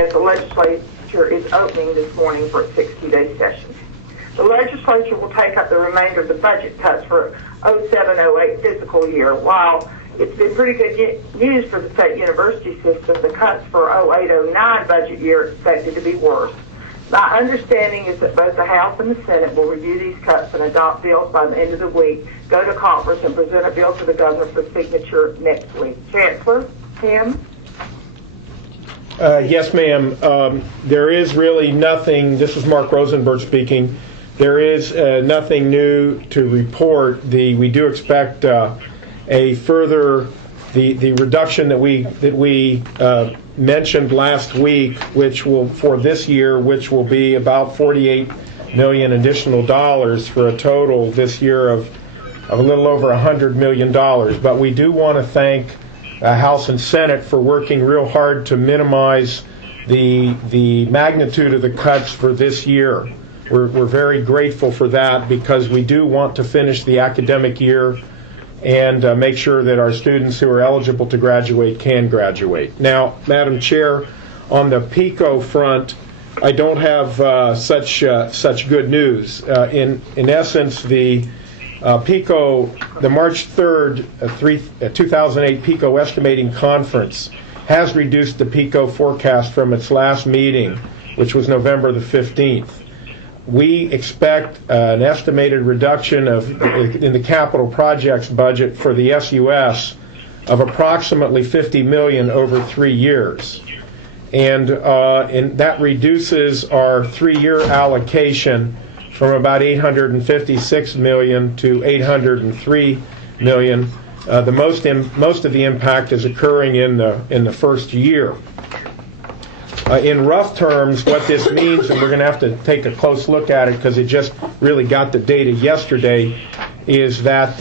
as the legislature is opening this morning for its 60-day session. The legislature will take up the remainder of the budget cuts for 07-08 fiscal year. While it's been pretty good news for the state university system, the cuts for 08-09 budget year are expected to be worse. My understanding is that both the House and the Senate will review these cuts and adopt bills by the end of the week, go to conference, and present a bill to the governor for signature next week. Chancellor, Tim? Yes, ma'am. There is really nothing, this is Mark Rosenberg speaking, there is nothing new to report. We do expect a further, the reduction that we mentioned last week, which will, for this year, which will be about $48 million additional dollars for a total this year of a little over $100 million. But we do want to thank House and Senate for working real hard to minimize the magnitude of the cuts for this year. We're very grateful for that because we do want to finish the academic year and make sure that our students who are eligible to graduate can graduate. Now, Madam Chair, on the PICO front, I don't have such good news. In essence, the PICO, the March 3rd, 2008 PICO Estimating Conference has reduced the PICO forecast from its last meeting, which was November the 15th. We expect an estimated reduction in the capital projects budget for the SUS of approximately $50 million over 3 years. And that reduces our 3-year allocation from about $856 million to $803 million. Most of the impact is occurring in the first year. In rough terms, what this means, and we're going to have to take a close look at it because it just really got the data yesterday, is that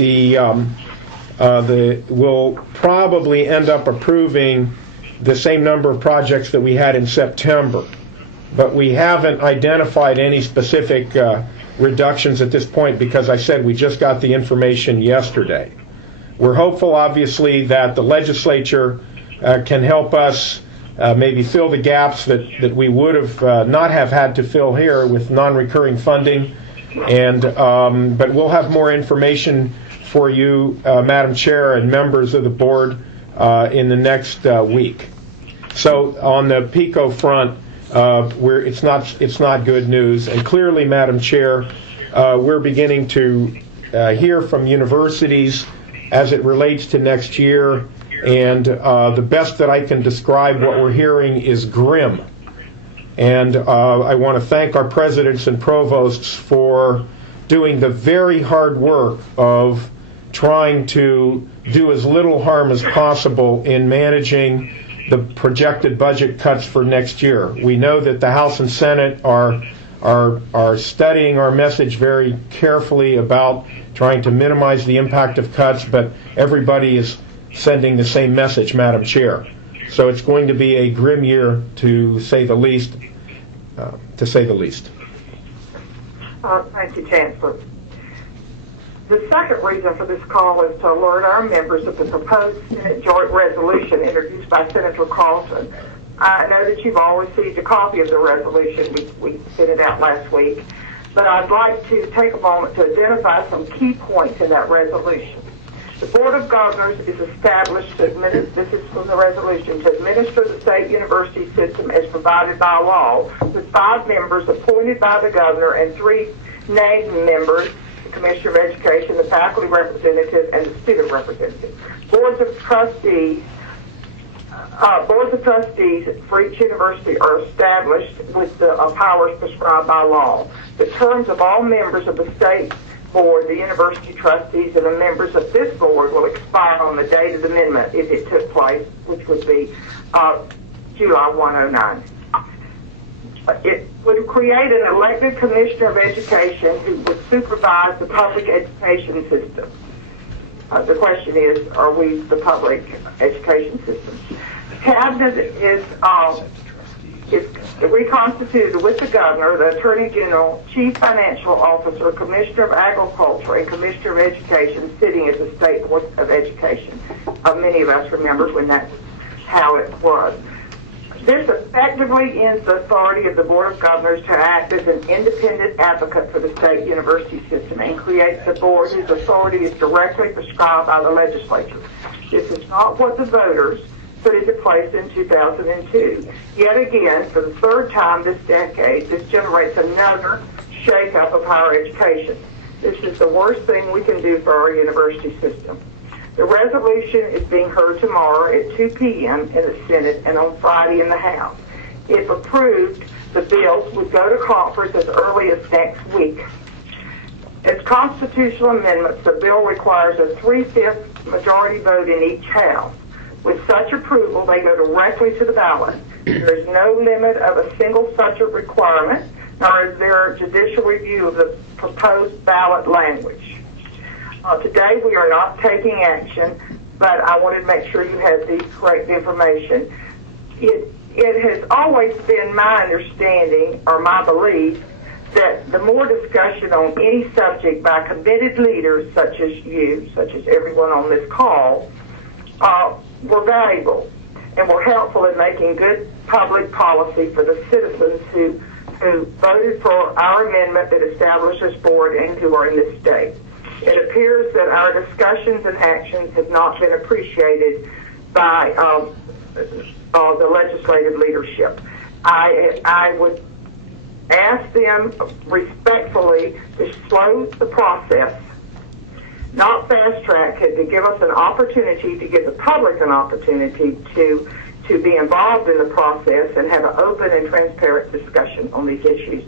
we'll probably end up approving the same number of projects that we had in September. But we haven't identified any specific reductions at this point because I said we just got the information yesterday. We're hopeful, obviously, that the legislature can help us maybe fill the gaps that we would have not have had to fill here with non-recurring funding. And but we'll have more information for you, Madam Chair and members of the board, in the next week. So on the PICO front, it's not good news. And clearly, Madam Chair, we're beginning to hear from universities as it relates to next year. And the best that I can describe what we're hearing is grim. And I want to thank our presidents and provosts for doing the very hard work of trying to do as little harm as possible in managing the projected budget cuts for next year. We know that the House and Senate are studying our message very carefully about trying to minimize the impact of cuts, but everybody is sending the same message, Madam Chair. So it's going to be a grim year, to say the least. Thank you, Chancellor. The second reason for this call is to alert our members of the proposed Senate joint resolution introduced by Senator Carlson. I know that you've all received a copy of the resolution. We sent it out last week. But I'd like to take a moment to identify some key points in that resolution. The Board of Governors is established to administer, this is from the resolution, to administer the state university system as provided by law, with 5 members appointed by the governor and 3 named members, the Commissioner of Education, the faculty representative, and the student representative. Boards of trustees for each university are established with the powers prescribed by law. The terms of all members of the state board, the university trustees, and the members of this board will expire on the date of the amendment if it took place, which would be July 109. It would create an elected commissioner of education who would supervise the public education system. The question is, are we the public education system? Cabinet is reconstituted with the governor, the attorney general, chief financial officer, commissioner of agriculture, and commissioner of education sitting at the state board of education. Many of us remember when that's how it was. This effectively ends the authority of the Board of Governors to act as an independent advocate for the state university system and creates a board whose authority is directly prescribed by the legislature. This is not what the voters put into place in 2002. Yet again, for the third time this decade, this generates another shakeup of higher education. This is the worst thing we can do for our university system. The resolution is being heard tomorrow at 2 p.m. in the Senate and on Friday in the House. If approved, the bills would go to conference as early as next week. As constitutional amendments, the bill requires a 3/5 majority vote in each House. With such approval, they go directly to the ballot. There is no limit of a single subject requirement, nor is there a judicial review of the proposed ballot language. Today we are not taking action, but I wanted to make sure you had the correct information. It has always been my understanding or my belief that the more discussion on any subject by committed leaders such as you, such as everyone on this call, were valuable and were helpful in making good public policy for the citizens who voted for our amendment that established this board and who are in this state. It appears that our discussions and actions have not been appreciated by the legislative leadership. I would ask them respectfully to slow the process, not fast track it, to give us an opportunity, to give the public an opportunity to be involved in the process and have an open and transparent discussion on these issues.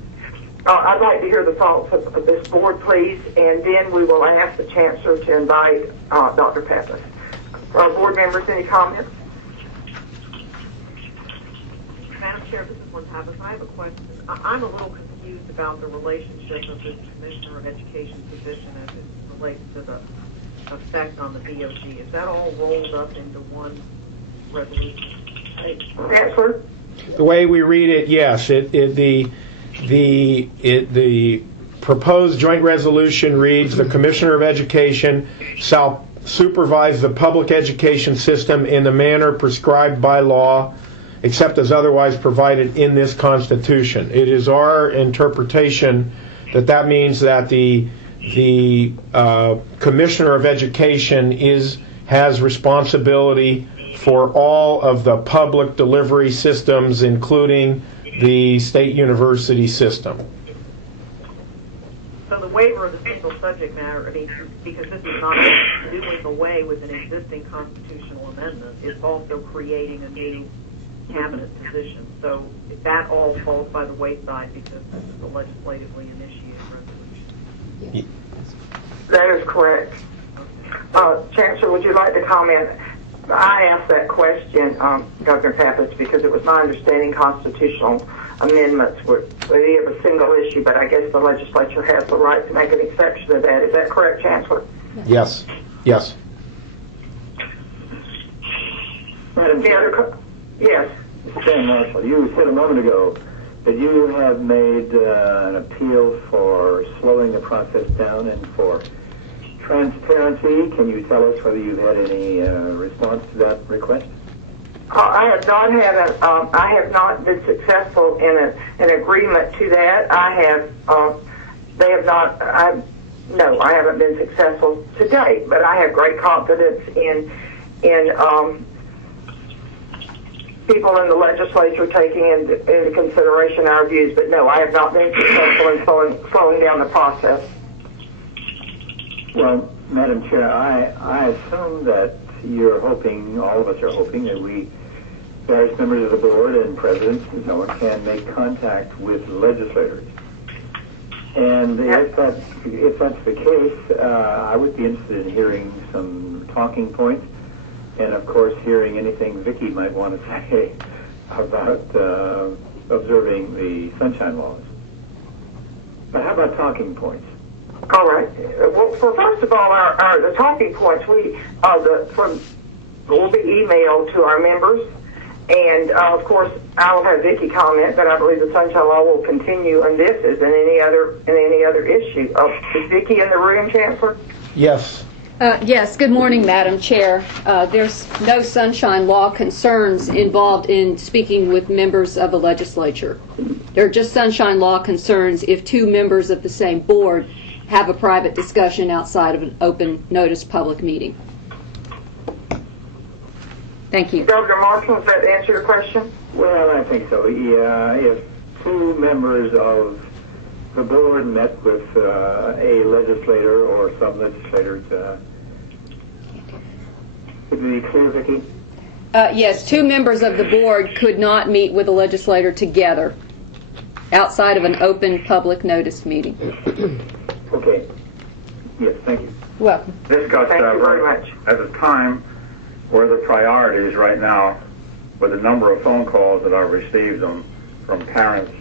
I'd like to hear the thoughts of this board, please, and then we will ask the Chancellor to invite Dr. Pappas. Board members, any comments? Madam Chair, this is Pappas. I have a question. I'm a little confused about the relationship of this Commissioner of Education position as it relates to the effect on the BOG. Is that all rolled up into one resolution? Chancellor? The way we read it, yes. The proposed joint resolution reads, the Commissioner of Education shall supervise the public education system in the manner prescribed by law, except as otherwise provided in this Constitution. It is our interpretation that means that the Commissioner of Education has responsibility for all of the public delivery systems, including the state university system. So the waiver of the single subject matter, because this is not doing away with an existing constitutional amendment, it's also creating a new cabinet position. So that all falls by the wayside because this is a legislatively initiated resolution. That is correct. Chancellor, would you like to comment? I asked that question, Governor Pappas, because it was my understanding constitutional amendments were a single issue, but I guess the legislature has the right to make an exception to that. Is that correct, Chancellor? Yes. Yes. Madam Chair. Yes. Mr. Stan Marshall, you said a moment ago that you have made an appeal for slowing the process down and for transparency. Can you tell us whether you've had any response to that request? I have not been successful in an agreement to that. No, I haven't been successful to date, but I have great confidence in people in the legislature taking into consideration our views. But no, I have not been successful in slowing down the process. Well, Madam Chair, I assume that you're hoping, all of us are hoping, that we, various members of the board and presidents and so on, can make contact with legislators. And if that's the case, I would be interested in hearing some talking points, and of course hearing anything Vicki might want to say about observing the sunshine laws. But how about talking points? All right. Well, first of all, the talking points will be emailed to our members, and of course, I will have Vicki comment. But I believe the sunshine law will continue on this as in any other issue. Is Vicki in the room, Chancellor? Yes. Yes, good morning, Madam Chair. There's no sunshine law concerns involved in speaking with members of the legislature. There are just sunshine law concerns if two members of the same board have a private discussion outside of an open notice public meeting. Thank you. Governor Marshall, does that answer your question? Well, I think so. Yeah, if two members of the board met with a legislator or some legislators, would it be clear, Vicki? Yes, two members of the board could not meet with a legislator together outside of an open public notice meeting. Okay. Yes, thank you. Welcome. This got Thank you very much. at a time where the priorities right now, with the number of phone calls that I've received them from parents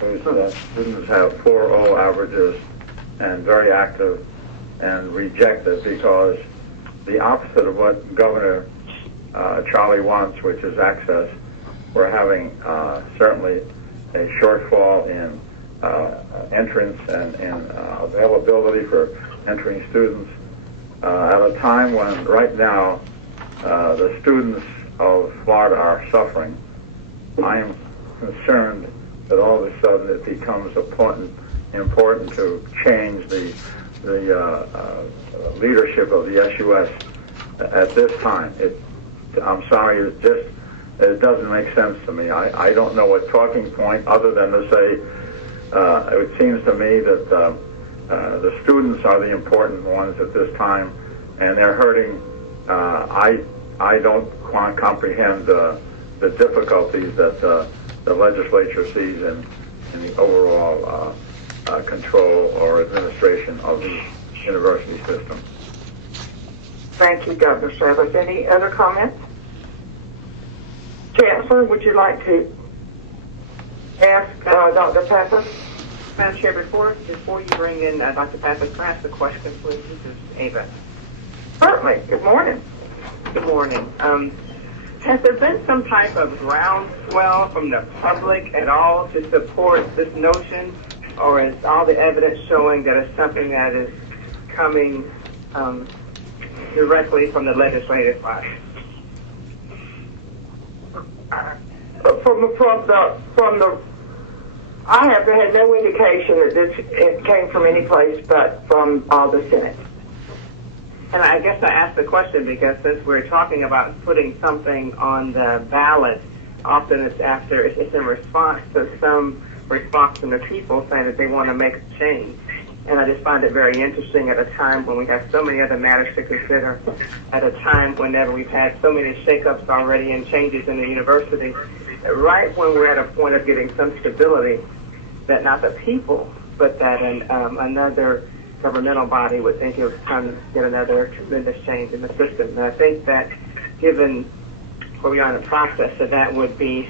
whose students have 4.0 averages and very active and rejected because the opposite of what Governor Charlie wants, which is access, we're having certainly a shortfall in entrance and availability for entering students at a time when right now the students of Florida are suffering. I am concerned that all of a sudden it becomes important to change the leadership of the SUS at this time. I'm sorry, it doesn't make sense to me. I don't know what talking point other than to say it seems to me that the students are the important ones at this time, and they're hurting. I don't comprehend the difficulties that the legislature sees in the overall control or administration of the university system. Thank you, Governor Stravis. Any other comments? Chancellor, would you like to ask Dr. Pappas? Madam Chair, before you bring in Dr. Pappas, can I ask a question, please? This is Ava. Certainly. Good morning. Good morning. Has there been some type of groundswell from the public at all to support this notion, or is all the evidence showing that it's something that is coming directly from the legislative body? From the, I have had no indication that it came from any place but from the Senate. And I guess I asked the question because since we're talking about putting something on the ballot, often it's in response to some response from the people saying that they want to make a change. And I just find it very interesting at a time when we have so many other matters to consider, at a time whenever we've had so many shakeups already and changes in the university, right when we're at a point of getting some stability, that not the people, but that another governmental body would think it was time to get another tremendous change in the system. And I think that given where we are in the process, that would be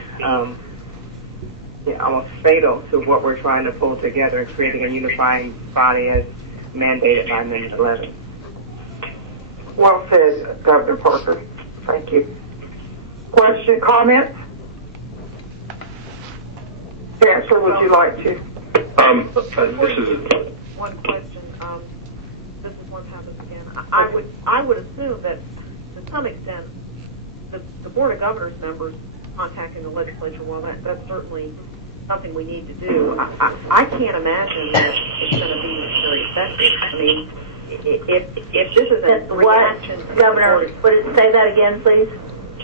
almost fatal to what we're trying to pull together and creating a unifying body as mandated by Amendment 11. Well said, Governor Parker. Thank you. Question, comments? Chancellor, would you like to? This is One question. This is one happens again. I would assume that to some extent the Board of Governors members contacting the legislature, well, that's certainly something we need to do. I can't imagine that it's going to be very effective. I mean, if this is a reaction to Governor, say that again, please.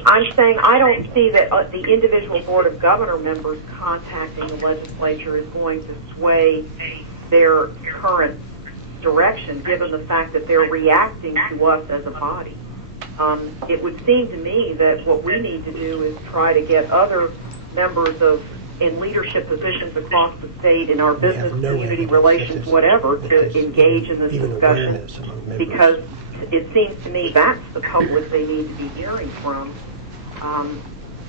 I'm saying I don't see that the individual Board of Governor members contacting the legislature is going to sway their current direction, given the fact that they're reacting to us as a body. It would seem to me that what we need to do is try to get other members in leadership positions across the state in our business, community relations, whatever, to engage in this discussion, because it seems to me that's the public they need to be hearing from.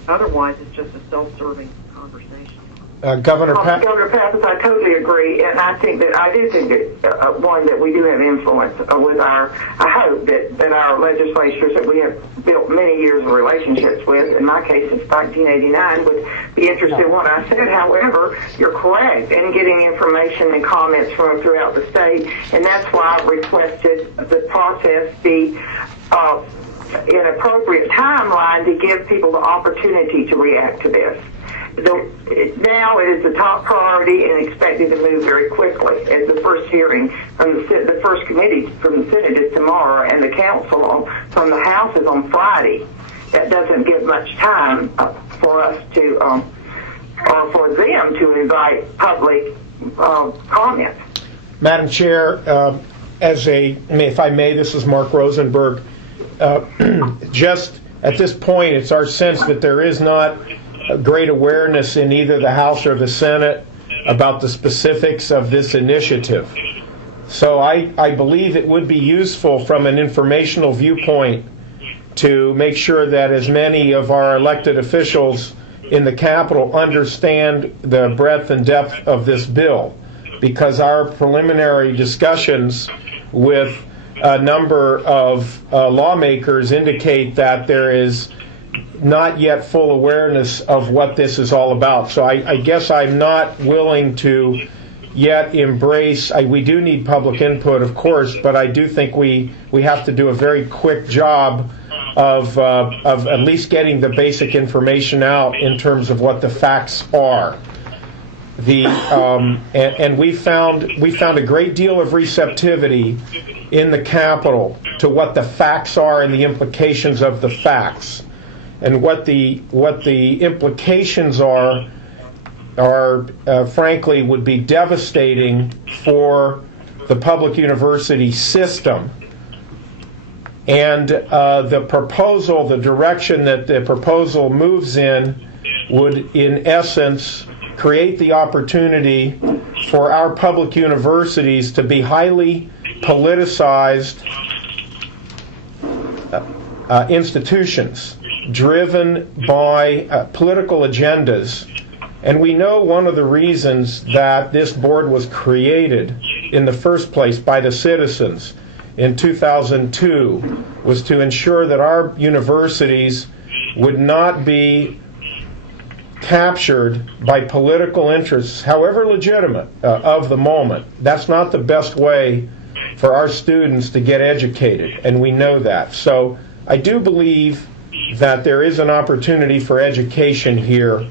Otherwise, it's just a self-serving conversation. Governor Pat. Governor Pappas, I totally agree, and I think that one that we do have influence with I hope that our legislatures that we have built many years of relationships with, in my case since 1989, would be interested in what I said. However, you're correct in getting information and comments from throughout the state, and that's why I requested the process be an appropriate timeline to give people the opportunity to react to this. Now it is the top priority and expected to move very quickly, as the first hearing from the first committee from the Senate is tomorrow, and the council from the House is on Friday. That doesn't give much time for us to, or for them to invite public comments. Madam Chair, if I may, this is Mark Rosenberg. Just at this point, it's our sense that there is not a great awareness in either the House or the Senate about the specifics of this initiative. So I believe it would be useful from an informational viewpoint to make sure that as many of our elected officials in the Capitol understand the breadth and depth of this bill, because our preliminary discussions with a number of lawmakers indicate that there is not yet full awareness of what this is all about. So I guess I'm not willing to yet embrace, we do need public input, of course, but I do think we have to do a very quick job of at least getting the basic information out in terms of what the facts are. And we found a great deal of receptivity in the Capitol to what the facts are and the implications of the facts. And what the implications are frankly would be devastating for the public university system. And the direction that the proposal moves in would, in essence, create the opportunity for our public universities to be highly politicized institutions driven by political agendas. And we know one of the reasons that this board was created in the first place by the citizens in 2002 was to ensure that our universities would not be captured by political interests, however legitimate, of the moment. That's not the best way for our students to get educated, and we know that. So I do believe that there is an opportunity for education here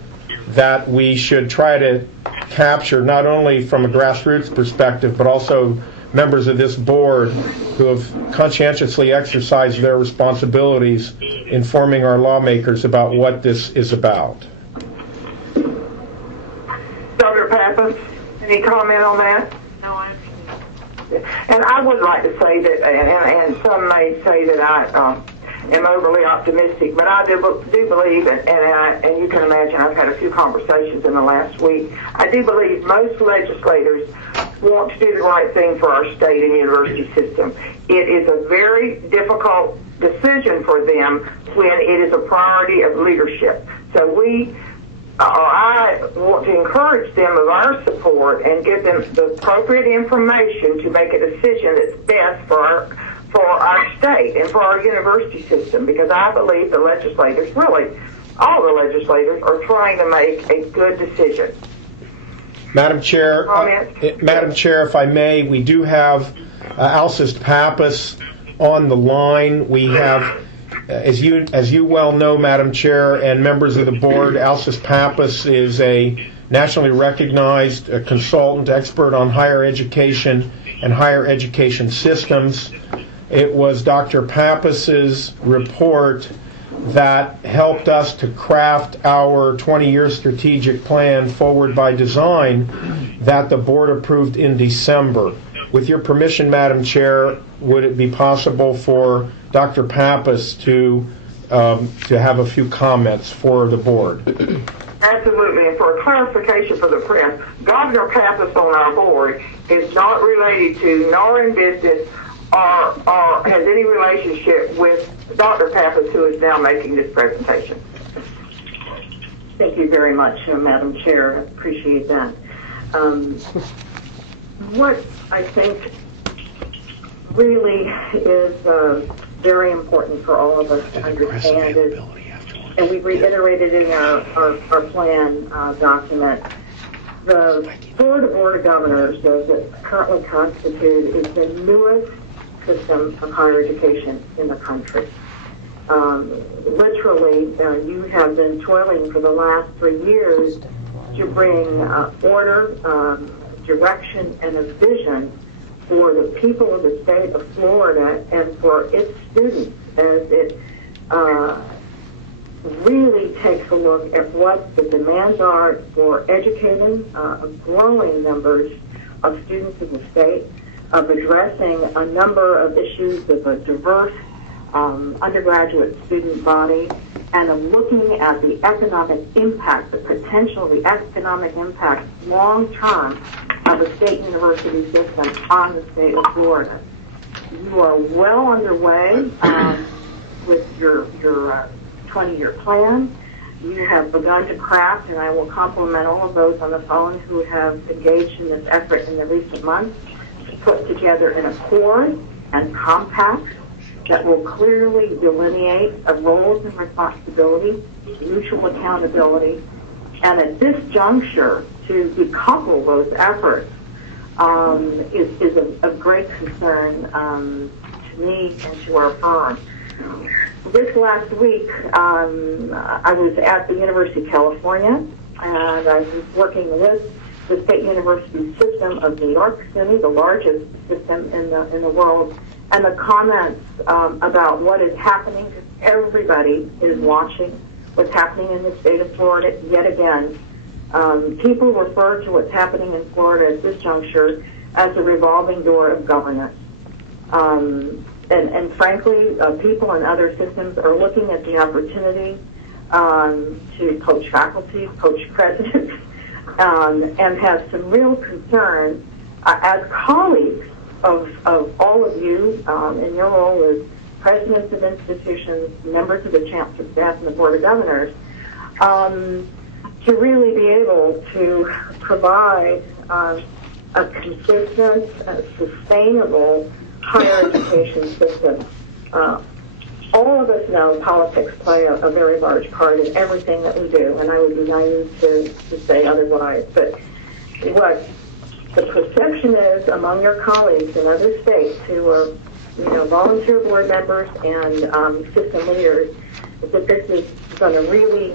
that we should try to capture, not only from a grassroots perspective, but also members of this board who have conscientiously exercised their responsibilities informing our lawmakers about what this is about. Dr. Pappas, any comment on that? No, I understand. And I would like to say that, and some may say that I am overly optimistic, but I do believe, and you can imagine I've had a few conversations in the last week, I do believe most legislators want to do the right thing for our state and university system. It is a very difficult decision for them when it is a priority of leadership. So I want to encourage them of our support and give them the appropriate information to make a decision that's best for our state and for our university system, because I believe the legislators, really all the legislators, are trying to make a good decision. Madam Chair, if I may, we do have Alcest Pappas on the line. We have, as you well know, Madam Chair, and members of the board, Alcest Pappas is a nationally recognized consultant, expert on higher education and higher education systems. It was Dr. Pappas's report that helped us to craft our 20-year strategic plan, Forward by Design, that the board approved in December. With your permission, Madam Chair, would it be possible for Dr. Pappas to have a few comments for the board? Absolutely, and for a clarification for the press, Governor Pappas on our board is not related to, nor in business, or has any relationship with Dr. Pappas, who is now making this presentation. Thank you very much, Madam Chair. I appreciate that. What I think really is very important for all of us to understand is, and we reiterated in our plan document, the Board of Board of Governors, as it's currently constituted, is the newest system of higher education in the country. Literally, you have been toiling for the last 3 years to bring order, direction, and a vision for the people of the state of Florida and for its students as it really takes a look at what the demands are for educating growing numbers of students in the state, of addressing a number of issues of a diverse undergraduate student body, and of looking at the economic impact, the potential, the economic impact long-term of a state university system on the state of Florida. You are well underway with your 20-year plan. You have begun to craft, and I will compliment all of those on the phone who have engaged in this effort in the recent months, to put together an accord and compact that will clearly delineate roles and responsibilities, mutual accountability, and at this juncture, to decouple those efforts is of great concern to me and to our firm. This last week, I was at the University of California, and I was working with the State University System of New York City, the largest system in the world, and the comments about what is happening, because everybody is watching what's happening in the state of Florida yet again. People refer to what's happening in Florida at this juncture as a revolving door of governance. And frankly, people in other systems are looking at the opportunity to poach faculty, poach presidents, and have some real concern as colleagues of all of you in your role as presidents of institutions, members of the Chancellor's staff and the Board of Governors, to really be able to provide a consistent, sustainable higher education system. All of us know politics play a very large part in everything that we do, and I would be naive to say otherwise. But what the perception is among your colleagues in other states who are, volunteer board members and system leaders is that this is going to really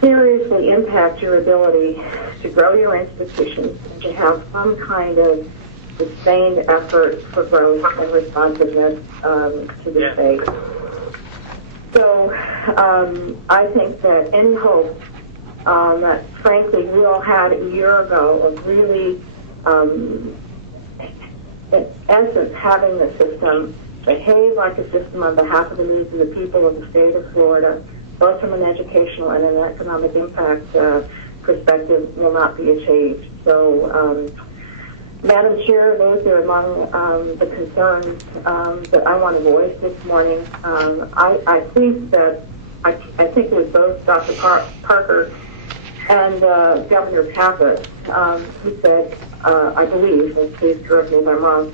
seriously impact your ability to grow your institutions and to have some kind of sustained effort for growth and responsiveness to the state. So I think that any hope that, frankly, we all had a year ago of really, in essence, having the system behave like a system on behalf of the needs of the people of the state of Florida, both from an educational and an economic impact perspective, will not be achieved. So, Madam Chair, those are among the concerns that I want to voice this morning. I think it was both Dr. Parker and Governor Pappas who said, I believe, and please correct me if I'm wrong,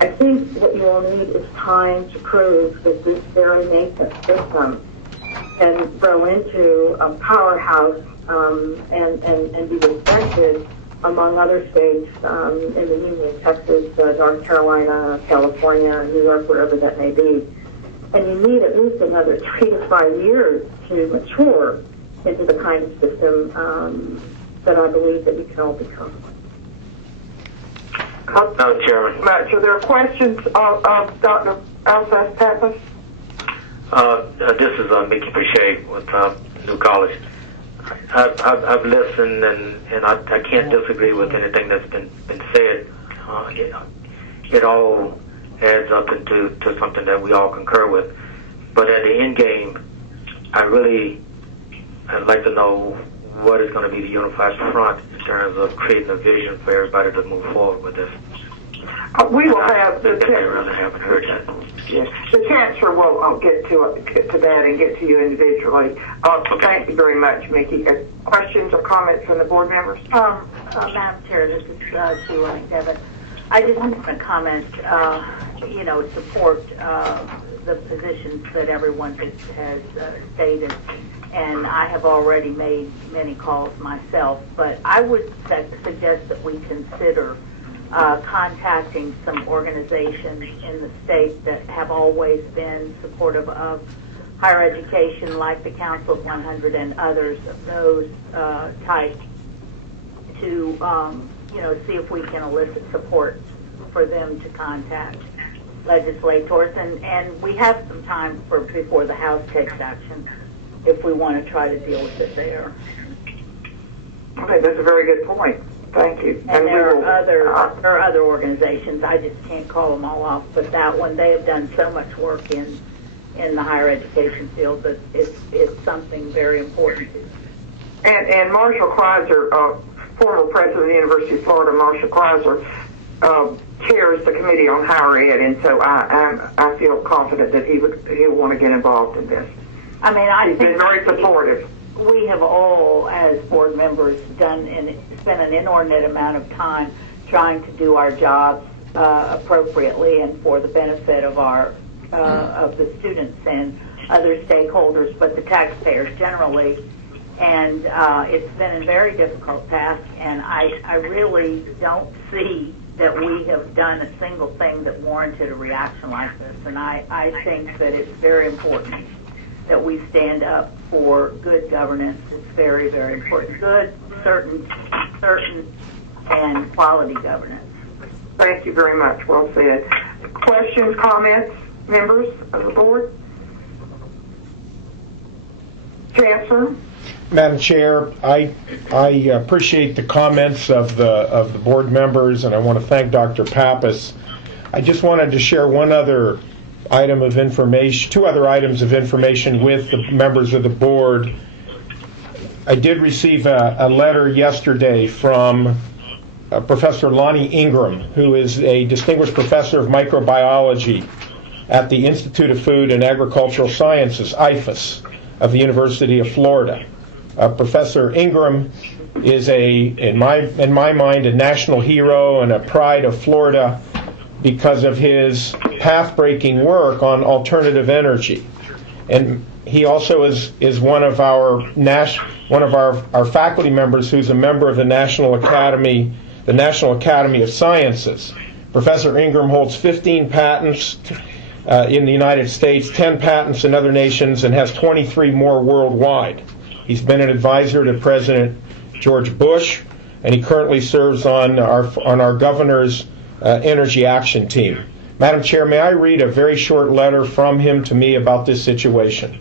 I think what you all need is time to prove that this very nascent system can grow into a powerhouse and be respected among other states in the Union, Texas, North Carolina, California, New York, wherever that may be. And you need at least another 3 to 5 years to mature into the kind of system that I believe that we can all become. Madam Chairman. So there are questions of Dr. Alsace Pappas? This is Mickey Pichet with New College. I've listened and I can't disagree with anything that's been said. It all adds up into something that we all concur with. But at the end game, I'd like to know what is going to be the unified front in terms of creating a vision for everybody to move forward with this. We will have the I really haven't heard that. Yeah. The chancellor will get to that and get to you individually. So thank you very much, Mickey. Questions or comments from the board members? Madam Chair, this is Sheila Devin. I just want to comment, support the positions that everyone has stated, and I have already made many calls myself, but I would suggest that we consider contacting some organizations in the state that have always been supportive of higher education, like the Council of 100 and others of those types, to see if we can elicit support for them to contact legislators, and we have some time before the House takes action if we want to try to deal with it there. Okay, that's a very good point. Thank you. And there are other organizations. I just can't call them all off, but that one, they have done so much work in the higher education field that it's something very important. And Marshall Kreiser, former president of the University of Florida, Marshall Kreiser, chairs the Committee on Higher Ed, and so I feel confident that he'll want to get involved in this. I mean, He's been very supportive. We have all, as board members, spent an inordinate amount of time trying to do our jobs appropriately and for the benefit of of the students and other stakeholders, but the taxpayers generally. And it's been a very difficult task, and I really don't see that we have done a single thing that warranted a reaction like this. And I think that it's very important that we stand up for good governance. It's very, very important. Good, certain, and quality governance. Thank you very much. Well said. Questions, comments, members of the board? Chancellor? Madam Chair, I appreciate the comments of the board members, and I want to thank Dr. Pappas. I just wanted to share two other items of information with the members of the board. I did receive a letter yesterday from Professor Lonnie Ingram, who is a distinguished professor of microbiology at the Institute of Food and Agricultural Sciences, IFAS, of the University of Florida. Professor Ingram is in my mind, a national hero and a pride of Florida because of his path-breaking work on alternative energy. And he also is one of our faculty members who's a member of the National Academy of Sciences. Professor Ingram holds 15 patents in the United States, 10 patents in other nations, and has 23 more worldwide. He's been an advisor to President George Bush, and he currently serves on our governor's energy action team. Madam Chair, may I read a very short letter from him to me about this situation?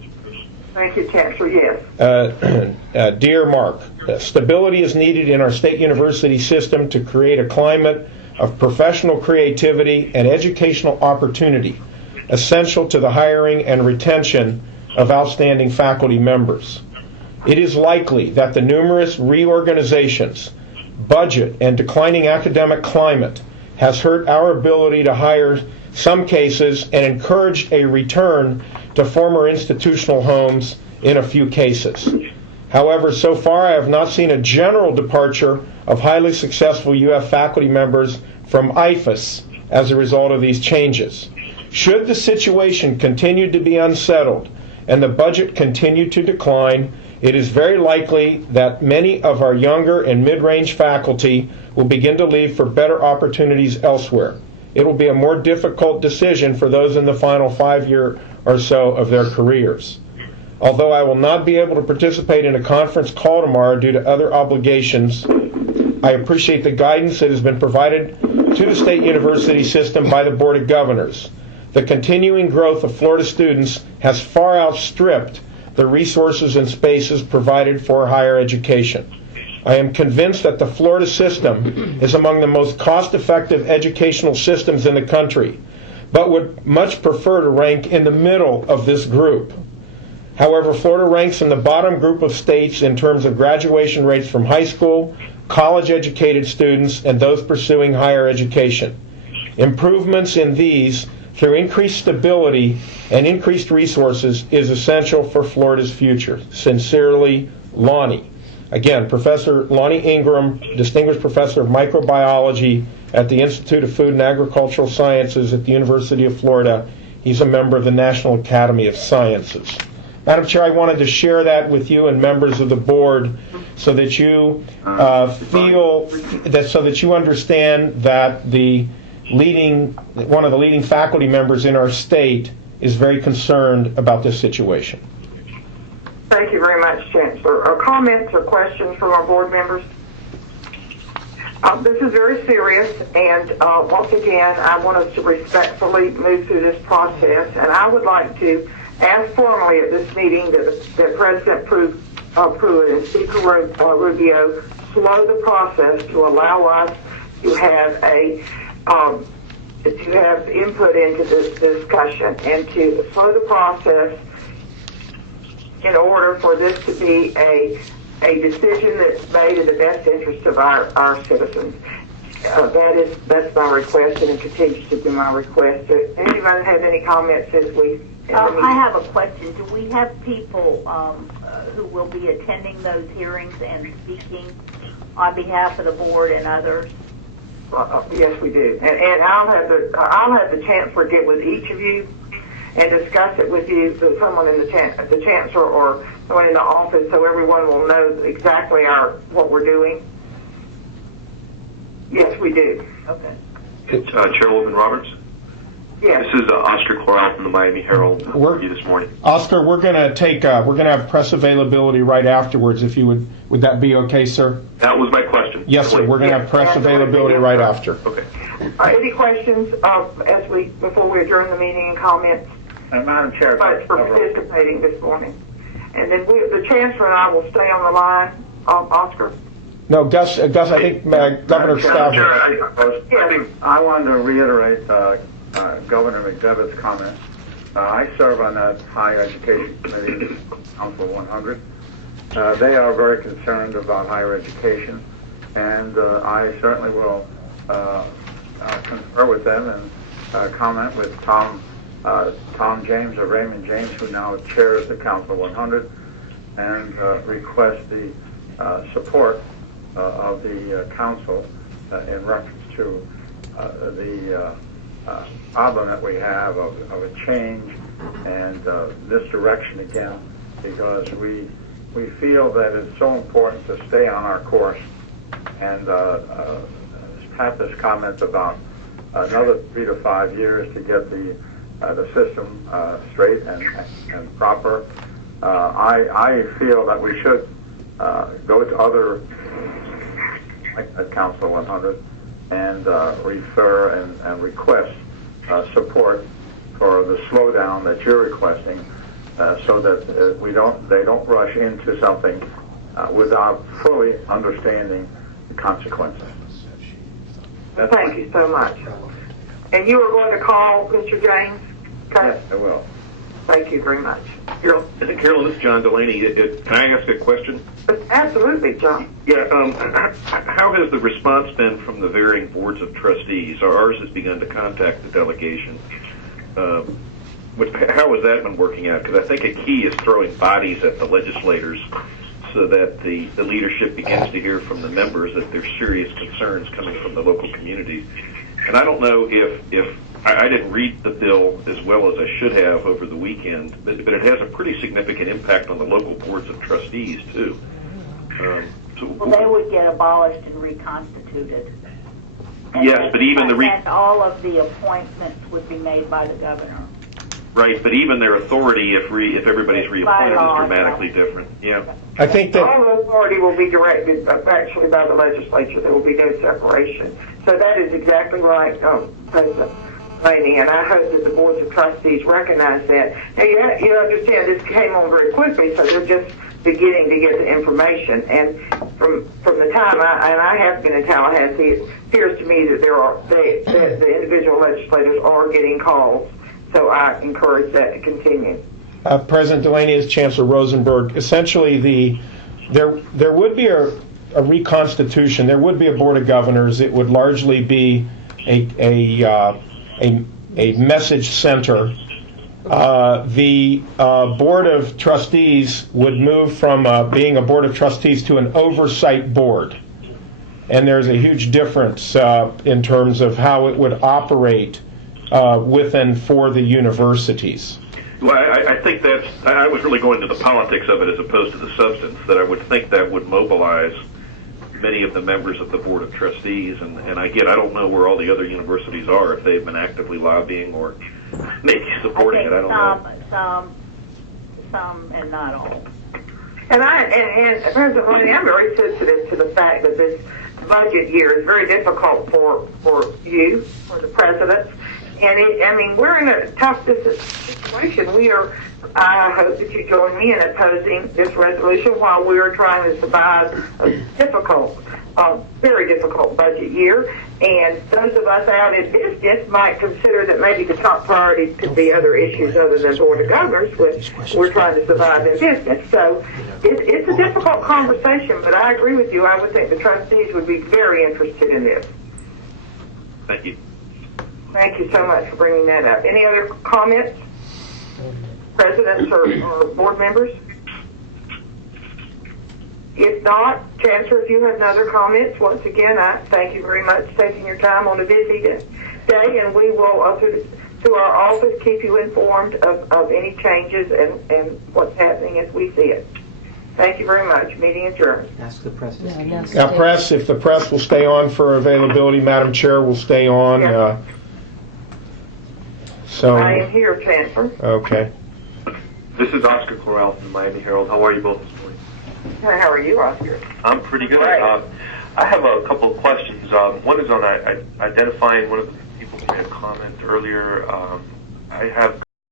Thank you, Chancellor. Yes. Dear Mark, stability is needed in our state university system to create a climate of professional creativity and educational opportunity, essential to the hiring and retention of outstanding faculty members. It is likely that the numerous reorganizations, budget, and declining academic climate has hurt our ability to hire some cases and encouraged a return to former institutional homes in a few cases. However, so far I have not seen a general departure of highly successful UF faculty members from IFAS as a result of these changes. Should the situation continue to be unsettled and the budget continue to decline, it is very likely that many of our younger and mid-range faculty will begin to leave for better opportunities elsewhere. It will be a more difficult decision for those in the final 5 year or so of their careers. Although I will not be able to participate in a conference call tomorrow due to other obligations, I appreciate the guidance that has been provided to the state university system by the Board of Governors. The continuing growth of Florida students has far outstripped the resources and spaces provided for higher education. I am convinced that the Florida system is among the most cost-effective educational systems in the country, but would much prefer to rank in the middle of this group. However, Florida ranks in the bottom group of states in terms of graduation rates from high school, college-educated students, and those pursuing higher education. Improvements in these through increased stability and increased resources is essential for Florida's future. Sincerely, Lonnie. Again, Professor Lonnie Ingram, Distinguished Professor of Microbiology at the Institute of Food and Agricultural Sciences at the University of Florida. He's a member of the National Academy of Sciences. Madam Chair, I wanted to share that with you and members of the board so that you so that you understand that one of the leading faculty members in our state is very concerned about this situation. Thank you very much, Chancellor. Comments or questions from our board members? This is very serious, and once again, I want us to respectfully move through this process, and I would like to ask formally at this meeting that President Pruitt and Speaker Rubio slow the process to allow us to have input into this discussion, and to slow the process in order for this to be a decision that's made in the best interest of our citizens. That's my request, and it continues to be my request. Does anybody have any comments as we? I have a question. Do we have people who will be attending those hearings and speaking on behalf of the board and others? Yes, we do, and I'll have the chancellor get with each of you and discuss it with you, so someone in the chancellor or someone in the office, so everyone will know exactly what we're doing. Yes, we do. Okay. Chairwoman Roberts. Yes. This is Oscar Corral from the Miami Herald for you this morning. Oscar, we're going to have press availability right afterwards. If you would that be okay, sir? That was my question. Yes, sir. We're going to have press availability right after. Okay. Any questions before we adjourn the meeting and comments? Madam Chair, Thanks for participating this morning. And then the chancellor and I will stay on the line. Oscar. No, Gus. I think Governor Stouser. I wanted to reiterate Governor McDevitt's comment. I serve on that higher education committee, Council 100. They are very concerned about higher education, and I certainly will confer with them and comment with Tom James of Raymond James, who now chairs the Council 100, and request the support of the council in reference to the problem that we have of a change and this direction again, because we feel that it's so important to stay on our course. And Pat has comments about another 3 to 5 years to get the system straight and proper. I feel that we should go to other, like Council 100, and refer and request support for the slowdown that you're requesting, so that they don't rush into something without fully understanding the consequences. Thank you so much. And you are going to call Mr. James? Okay. Yes, I will. Thank you very much. Carol, this is John Delaney. Can I ask a question? Absolutely, John. Yeah. How has the response been from the varying boards of trustees? Ours has begun to contact the delegation. How has that been working out? Because I think a key is throwing bodies at the legislators so that the leadership begins to hear from the members that there's serious concerns coming from the local communities. And I don't know if I didn't read the bill as well as I should have over the weekend, but it has a pretty significant impact on the local boards of trustees, too. Well, they would get abolished and reconstituted. And yes, but even and all of the appointments would be made by the governor. Right, but even their authority, if everybody's reappointed, is dramatically different. Yeah. I think that all the authority will be directed actually by the legislature. There will be no separation. So that is exactly right, President Laney, and I hope that the boards of trustees recognize that. Now, you understand this came on very quickly, so they're just beginning to get the information. And from the time I have been in Tallahassee, it appears to me that the individual legislators are getting calls. So I encourage that to continue. President Delaney, as Chancellor Rosenberg, essentially there would be a reconstitution. There would be a board of governors. It would largely be a message center. The Board of Trustees would move from being a Board of Trustees to an oversight board. And there's a huge difference in terms of how it would operate with and for the universities. Well, I think that's, I was really going to the politics of it as opposed to the substance, that I would think that would mobilize many of the members of the Board of Trustees. And again, I don't know where all the other universities are, if they've been actively lobbying or maybe supporting it. I don't know. Some, and not all. And President Loney, I'm very sensitive to the fact that this budget year is very difficult for you, for the president. And we're in a tough situation. I hope that you join me in opposing this resolution while we are trying to survive a very difficult budget year. And those of us out in business might consider that maybe the top priority could be other issues other than Board of Governors, which we're trying to survive in business. So it's a difficult conversation, but I agree with you. I would think the trustees would be very interested in this. Thank you. Thank you so much for bringing that up. Any other comments? Presidents or board members? If not, Chancellor, if you have other comments, once again, I thank you very much for taking your time on a busy day, and we will, through our office, keep you informed of any changes and what's happening as we see it. Thank you very much. Meeting adjourned. Ask the press. Press, if the press will stay on for availability, Madam Chair will stay on. Yes. So I am here, Chancellor. Okay. This is Oscar Corral from the Miami Herald. How are you both this morning? How are you, Oscar? I'm pretty good. Right. I have a couple of questions. One is on identifying one of the people who made a comment earlier. I have